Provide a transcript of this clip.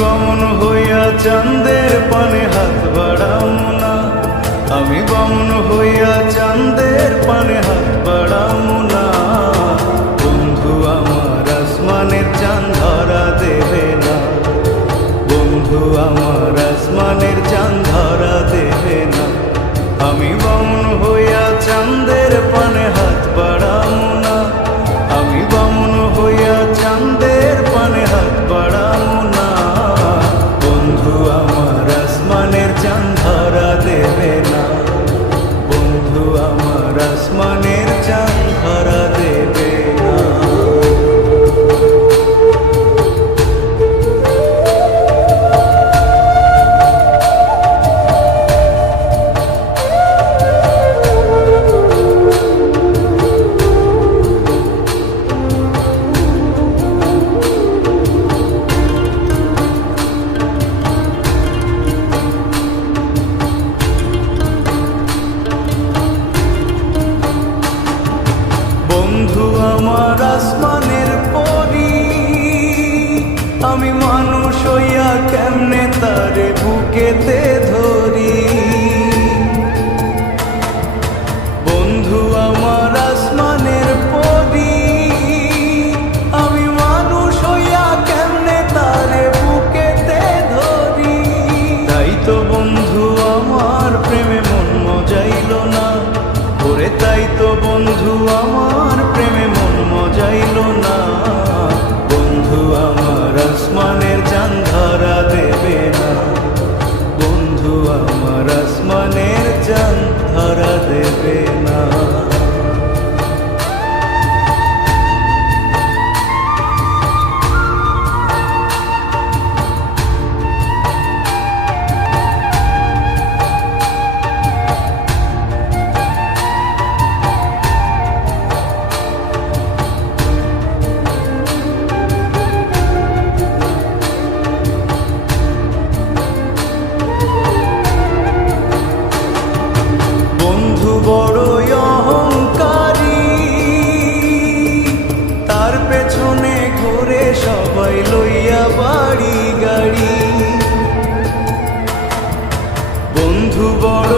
বামন হইয়া চাঁদের পানে হাত বাড়ামু না, আমি বামন হইয়া চাঁদের পানে হাত বাড়ামু না। বন্ধু আমার আসমানের চাঁদ ধরা দেবে না, বন্ধু আমার আসমানের চাঁদ ধরা দেবে না। আমি বামন হইয়া চাঁদের পানে হাত বাড়ামু না, আমি বামন হইয়া চাঁদের পানে হাত বাড়ামু না। বন্ধু আমার আসমানের চাঁদ ধরা দেবে না, বন্ধু আমার আসমানের চাঁদ ধরা দেবে না। বন্ধু আমার আসমানের পরি, আমি মানুষ হইয়া কেমনে তারে বুকেতে ধরি। বন্ধু আমার আসমানের পরি, আমি মানুষ হইয়া কেমনে তারে বুকেতে ধরি। তাই তো বন্ধু আমার প্রেমে মন মজাইল না, ওরে তাই তো বন্ধু আমার প্রেমে মন মজাইল না। বন্ধু আমার আসমানের চাঁদ ধরা দেবে না, বন্ধু আমার আসমানের চাঁদ ধরা দেবে না। বন্ধু বড়ই অহংকারী, তার পেছনে ঘুরে সবাই লইয়া বাড়ি গাড়ি। বন্ধু বড়